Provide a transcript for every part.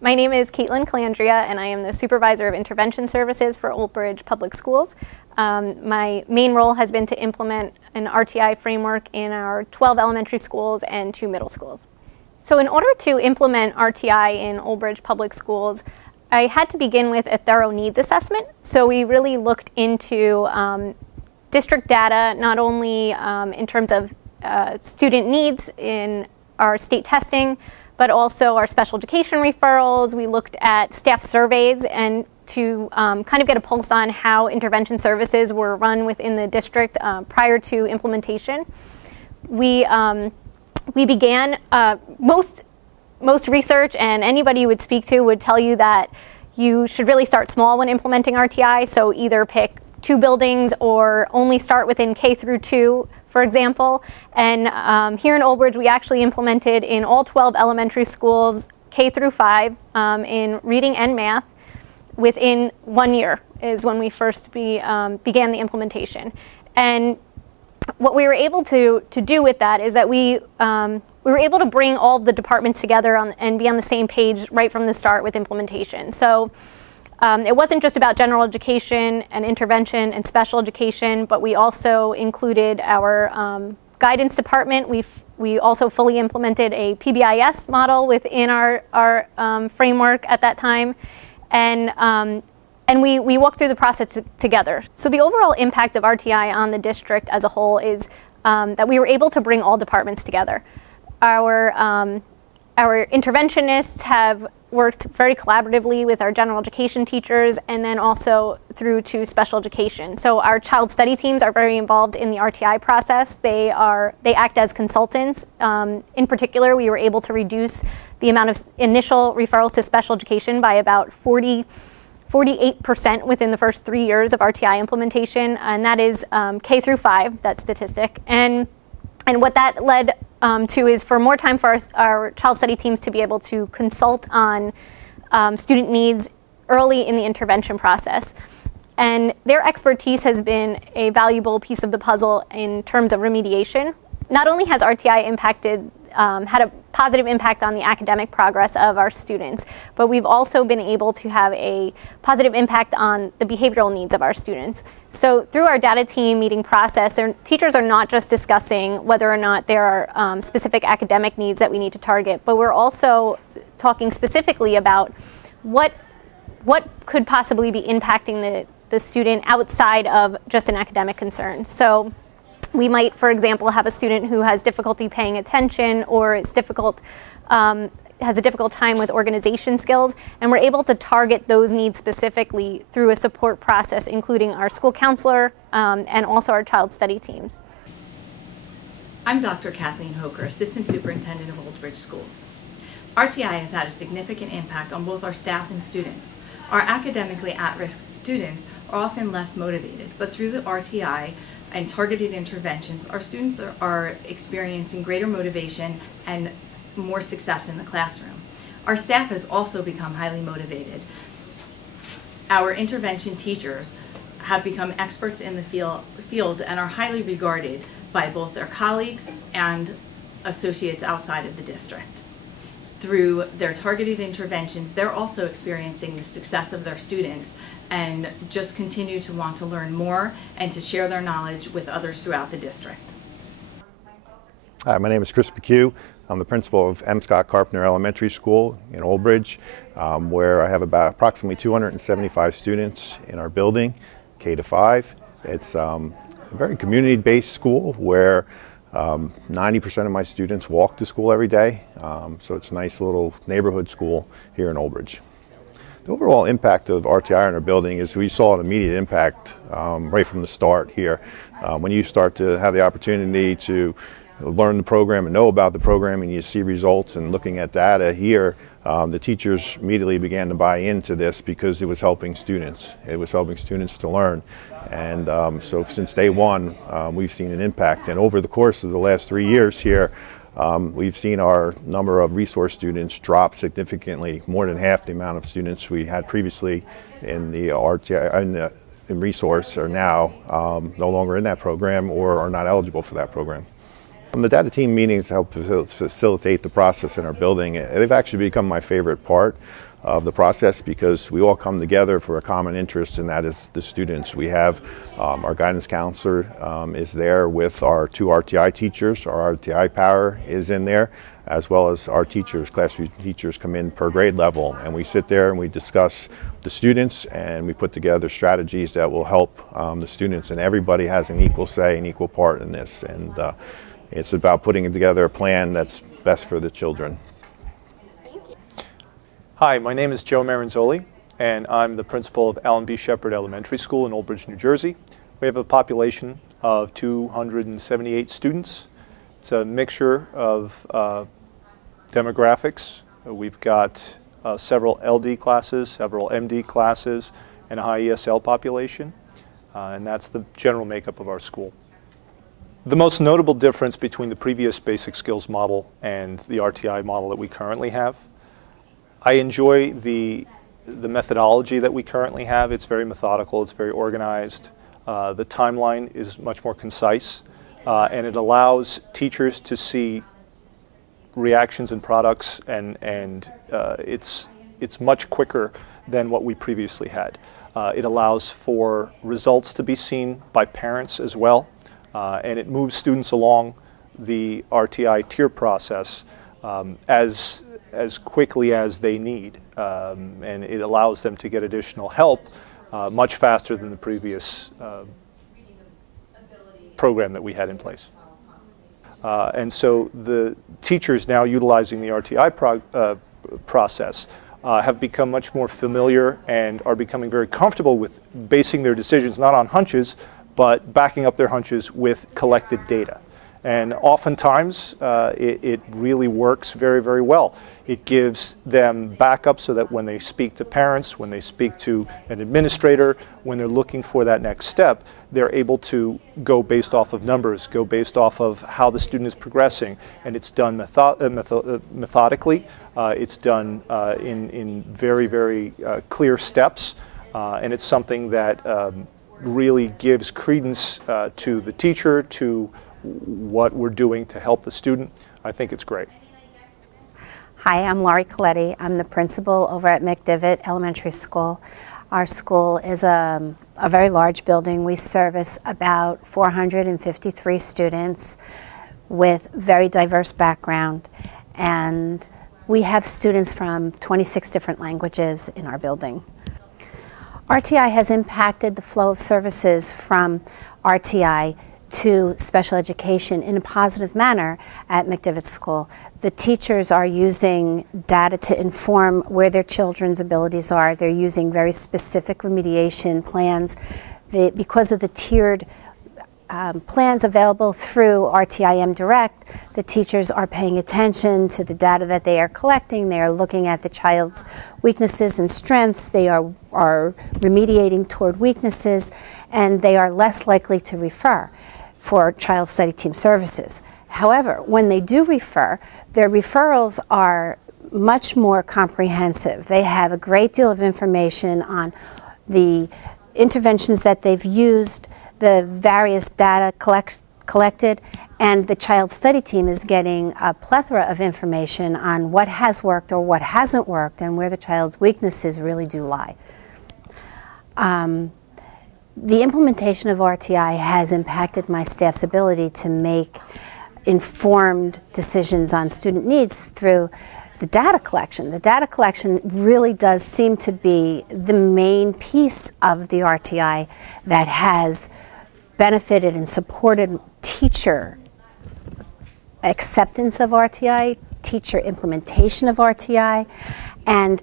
My name is Colandrea, and I am the Supervisor of Intervention Services for Old Bridge Public Schools. My main role has been to implement an RTI framework in our 12 elementary schools and 2 middle schools. So in order to implement RTI in Old Bridge Public Schools, I had to begin with a thorough needs assessment. So we really looked into district data, not only in terms of student needs in our state testing, but also our special education referrals. We looked at staff surveys and to kind of get a pulse on how intervention services were run within the district prior to implementation. We began, most research and anybody you would speak to would tell you that you should really start small when implementing RTI, so either pick 2 buildings or only start within K through 2, for example. And here in Old Bridge, we actually implemented in all 12 elementary schools, K through 5, in reading and math within 1 year is when we first began the implementation. And what we were able to do with that is that we were able to bring all of the departments together and be on the same page right from the start with implementation. So it wasn't just about general education and intervention and special education, but we also included our guidance department. We also fully implemented a PBIS model within our framework at that time. And we walked through the process together. So the overall impact of RTI on the district as a whole is that we were able to bring all departments together. Our interventionists have worked very collaboratively with our general education teachers and then also through to special education. So our child study teams are very involved in the RTI process. They act as consultants. In particular, we were able to reduce the amount of initial referrals to special education by about 48% within the first 3 years of RTI implementation, and that is K through 5, that statistic. And what that led to is for more time for our child study teams to be able to consult on student needs early in the intervention process. And their expertise has been a valuable piece of the puzzle in terms of remediation. Not only has RTI had a positive impact on the academic progress of our students, but we've also been able to have a positive impact on the behavioral needs of our students. So through our data team meeting process, teachers are not just discussing whether or not there are specific academic needs that we need to target, but we're also talking specifically about what could possibly be impacting the student outside of just an academic concern. So we might, for example, have a student who has difficulty paying attention or has a difficult time with organization skills, and we're able to target those needs specifically through a support process, including our school counselor and also our child study teams. I'm Dr. Kathleen Hoeker, Assistant Superintendent of Old Bridge Schools. RTI has had a significant impact on both our staff and students. Our academically at-risk students are often less motivated, but through the RTI and targeted interventions, our students are experiencing greater motivation and more success in the classroom. Our staff has also become highly motivated. Our intervention teachers have become experts in the field and are highly regarded by both their colleagues and associates outside of the district. Through their targeted interventions, they're also experiencing the success of their students and just continue to want to learn more and to share their knowledge with others throughout the district. Hi, my name is McCue. I'm the principal of M. Scott Carpenter Elementary School in Old Bridge, where I have about approximately 275 students in our building, K to 5. It's a very community-based school where 90% of my students walk to school every day, so it's a nice little neighborhood school here in Old Bridge. The overall impact of RTI on our building is we saw an immediate impact right from the start here. When you start to have the opportunity to learn the program and know about the program and you see results and looking at data here, the teachers immediately began to buy into this because it was helping students. It was helping students to learn. And so since day one, we've seen an impact. And over the course of the last 3 years here, we've seen our number of resource students drop significantly, more than half the amount of students we had previously in the RTI in resource are now no longer in that program or are not eligible for that program. The data team meetings help to facilitate the process in our building. They've actually become my favorite part. of the process, because we all come together for a common interest, and that is the students. We have our guidance counselor is there with our 2 RTI teachers. Our RTI power is in there, as well as our teachers. Classroom teachers come in per grade level, and we sit there and we discuss the students, and we put together strategies that will help the students, and everybody has an equal say and equal part in this, and it's about putting together a plan that's best for the children. Hi, my name is Joe Marinzoli, and I'm the principal of Allen B. Shepard Elementary School in Old Bridge, New Jersey. We have a population of 278 students. It's a mixture of demographics. We've got several LD classes, several MD classes, and a high ESL population, and that's the general makeup of our school. The most notable difference between the previous basic skills model and the RTI model that we currently have, I enjoy the methodology that we currently have. It's very methodical, it's very organized. The timeline is much more concise, and it allows teachers to see reactions and products, and it's much quicker than what we previously had. It allows for results to be seen by parents as well, and it moves students along the RTI tier process as quickly as they need, and it allows them to get additional help much faster than the previous program that we had in place. And so the teachers now utilizing the RTI process have become much more familiar and are becoming very comfortable with basing their decisions not on hunches, but backing up their hunches with collected data. And oftentimes, it really works very, very well. It gives them backup so that when they speak to parents, when they speak to an administrator, when they're looking for that next step, they're able to go based off of numbers, go based off of how the student is progressing. And it's done methodically. It's done in very, very clear steps. And it's something that really gives credence to the teacher, to what we're doing to help the student. I think it's great. Hi, I'm Laurie Coletti. I'm the principal over at McDivitt Elementary School. Our school is a very large building. We service about 453 students with very diverse background, and we have students from 26 different languages in our building. RTI has impacted the flow of services from RTI to special education in a positive manner at McDivitt School. The teachers are using data to inform where their children's abilities are. They're using very specific remediation plans. Because of the tiered plans available through RTIM Direct, the teachers are paying attention to the data that they are collecting. They are looking at the child's weaknesses and strengths. They are remediating toward weaknesses, and they are less likely to refer for child study team services. However, when they do refer, their referrals are much more comprehensive. They have a great deal of information on the interventions that they've used, the various data collected, and the child study team is getting a plethora of information on what has worked or what hasn't worked and where the child's weaknesses really do lie. The implementation of RTI has impacted my staff's ability to make informed decisions on student needs through the data collection. The data collection really does seem to be the main piece of the RTI that has benefited and supported teacher acceptance of RTI, teacher implementation of RTI, and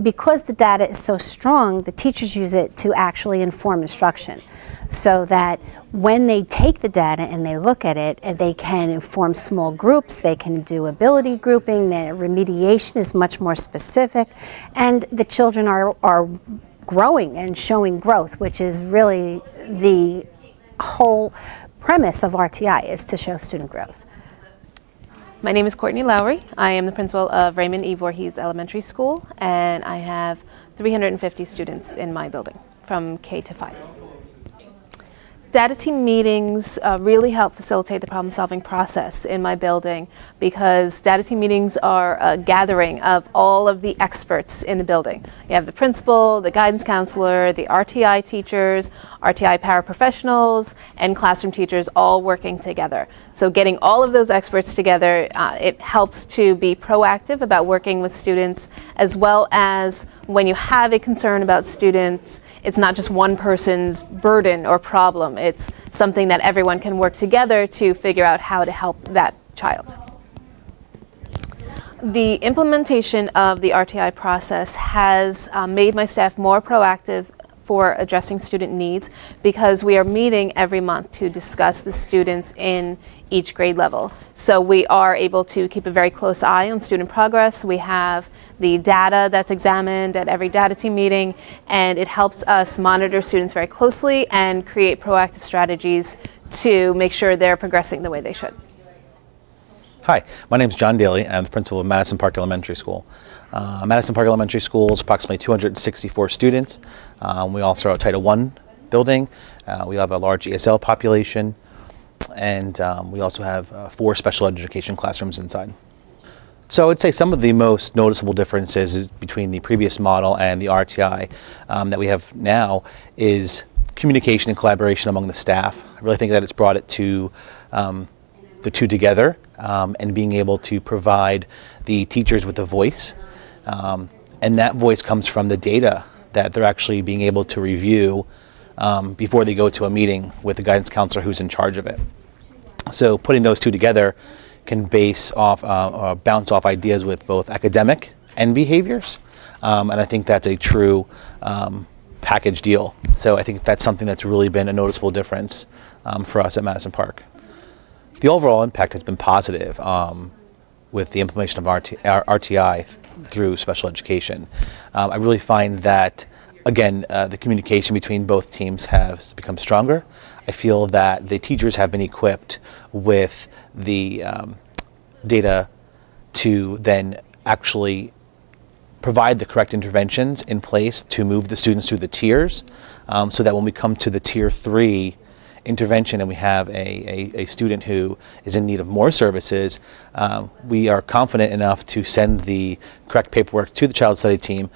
because the data is so strong, the teachers use it to actually inform instruction, so that when they take the data and they look at it, and they can inform small groups, they can do ability grouping, the remediation is much more specific, and the children are growing and showing growth, which is really the whole premise of RTI, is to show student growth. My name is Courtney Lowery. I am the principal of Raymond E. Vorhees Elementary School, and I have 350 students in my building from K to 5. Data team meetings really help facilitate the problem-solving process in my building, because data team meetings are a gathering of all of the experts in the building. You have the principal, the guidance counselor, the RTI teachers, RTI paraprofessionals, and classroom teachers all working together. So getting all of those experts together, it helps to be proactive about working with students, as well as when you have a concern about students, it's not just one person's burden or problem. It's something that everyone can work together to figure out how to help that child. The implementation of the RTI process has made my staff more proactive for addressing student needs, because we are meeting every month to discuss the students in each grade level. So we are able to keep a very close eye on student progress. We have the data that's examined at every data team meeting, and it helps us monitor students very closely and create proactive strategies to make sure they're progressing the way they should. Hi, my name is John Daly. I'm the principal of Madison Park Elementary School. Madison Park Elementary School is approximately 264 students. We also are a Title I building. We have a large ESL population, and we also have 4 special education classrooms inside. So I would say some of the most noticeable differences between the previous model and the RTI that we have now is communication and collaboration among the staff. I really think that it's brought it to the two together, and being able to provide the teachers with a voice. And that voice comes from the data that they're actually being able to review before they go to a meeting with the guidance counselor who's in charge of it. So putting those two together can base off or bounce off ideas with both academic and behaviors. And I think that's a true package deal. So I think that's something that's really been a noticeable difference for us at Madison Park. The overall impact has been positive with the implementation of RTI through special education. I really find that, again, the communication between both teams has become stronger. I feel that the teachers have been equipped with the data to then actually provide the correct interventions in place to move the students through the tiers, so that when we come to the Tier 3 intervention and we have a student who is in need of more services, we are confident enough to send the correct paperwork to the child study team,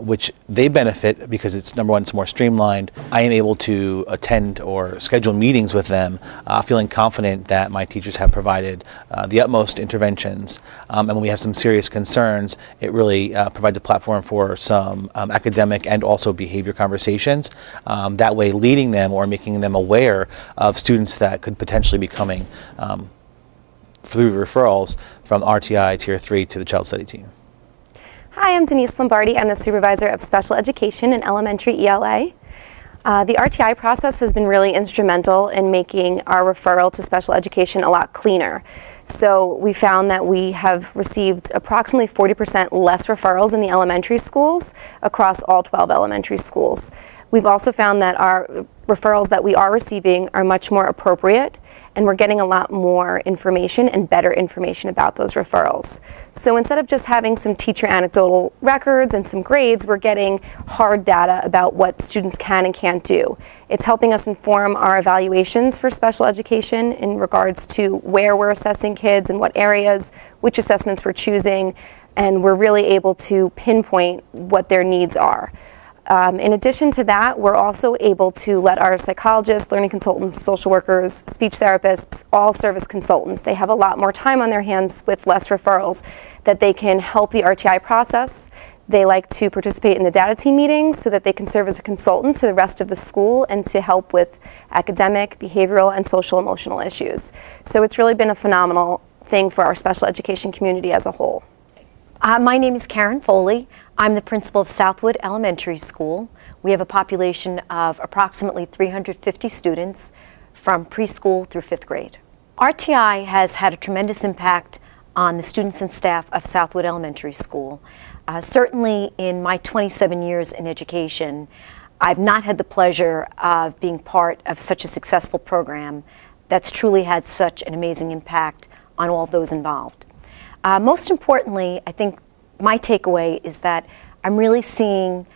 which they benefit because it's, number one, it's more streamlined. I am able to attend or schedule meetings with them, feeling confident that my teachers have provided the utmost interventions. And when we have some serious concerns, it really provides a platform for some academic and also behavior conversations. That way leading them or making them aware of students that could potentially be coming through referrals from RTI Tier 3 to the child study team. Hi, I'm Denise Lombardi. I'm the Supervisor of Special Education in Elementary ELA. The RTI process has been really instrumental in making our referral to special education a lot cleaner. So we found that we have received approximately 40% less referrals in the elementary schools across all 12 elementary schools. We've also found that our referrals that we are receiving are much more appropriate, and we're getting a lot more information and better information about those referrals. So instead of just having some teacher anecdotal records and some grades, we're getting hard data about what students can and can't do. It's helping us inform our evaluations for special education in regards to where we're assessing kids and what areas, which assessments we're choosing, and we're really able to pinpoint what their needs are. In addition to that, we're also able to let our psychologists, learning consultants, social workers, speech therapists all serve as consultants. They have a lot more time on their hands with less referrals that they can help the RTI process. They like to participate in the data team meetings so that they can serve as a consultant to the rest of the school and to help with academic, behavioral, and social emotional issues. So it's really been a phenomenal thing for our special education community as a whole. My name is Karen Foley. I'm the principal of Southwood Elementary School. We have a population of approximately 350 students from preschool through 5th grade. RTI has had a tremendous impact on the students and staff of Southwood Elementary School. Certainly in my 27 years in education, I've not had the pleasure of being part of such a successful program that's truly had such an amazing impact on all of those involved. Most importantly, I think my takeaway is that I'm really seeing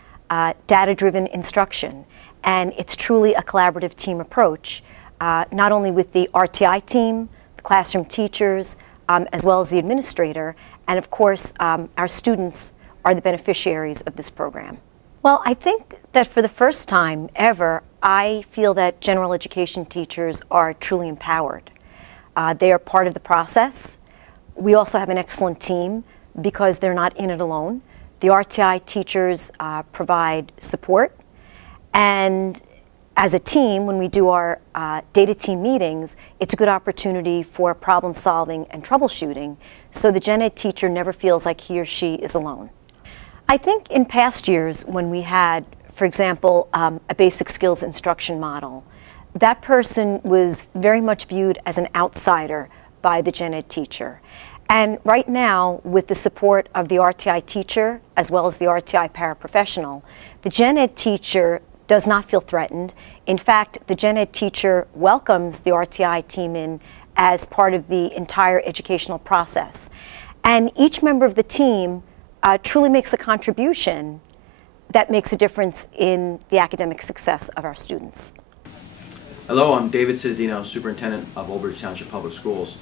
data-driven instruction, and it's truly a collaborative team approach, not only with the RTI team, the classroom teachers, as well as the administrator, and of course our students are the beneficiaries of this program. Well, I think that for the first time ever, I feel that general education teachers are truly empowered. They are part of the process. We also have an excellent team because they're not in it alone. The RTI teachers provide support, and as a team, when we do our data team meetings, it's a good opportunity for problem solving and troubleshooting, so the gen ed teacher never feels like he or she is alone. I think in past years when we had, for example, a basic skills instruction model, that person was very much viewed as an outsider by the gen ed teacher. And right now, with the support of the RTI teacher as well as the RTI paraprofessional, the gen ed teacher does not feel threatened. In fact, the gen ed teacher welcomes the RTI team in as part of the entire educational process. And each member of the team truly makes a contribution that makes a difference in the academic success of our students. Hello, I'm David Cittadino, Superintendent of Old Bridge Township Public Schools.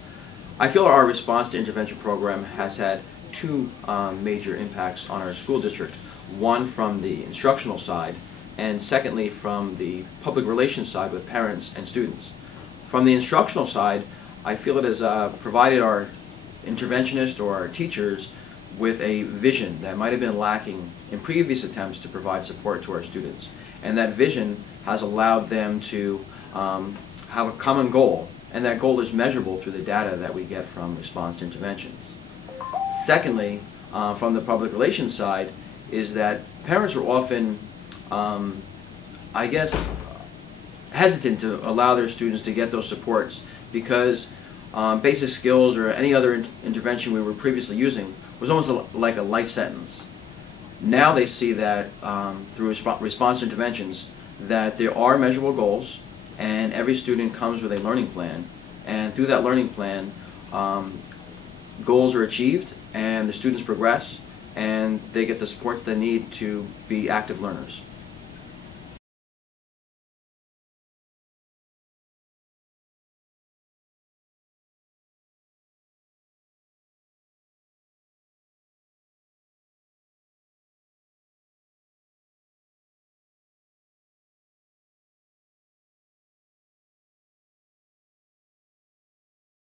I feel our response to intervention program has had two major impacts on our school district. One from the instructional side, and secondly from the public relations side with parents and students. From the instructional side, I feel it has provided our interventionists or our teachers with a vision that might have been lacking in previous attempts to provide support to our students. And that vision has allowed them to have a common goal, and that goal is measurable through the data that we get from response to interventions. Secondly, from the public relations side, is that parents are often, I guess, hesitant to allow their students to get those supports because basic skills or any other intervention we were previously using was almost like a life sentence. Now they see that through response interventions that there are measurable goals, and every student comes with a learning plan, and through that learning plan goals are achieved and the students progress and they get the supports they need to be active learners.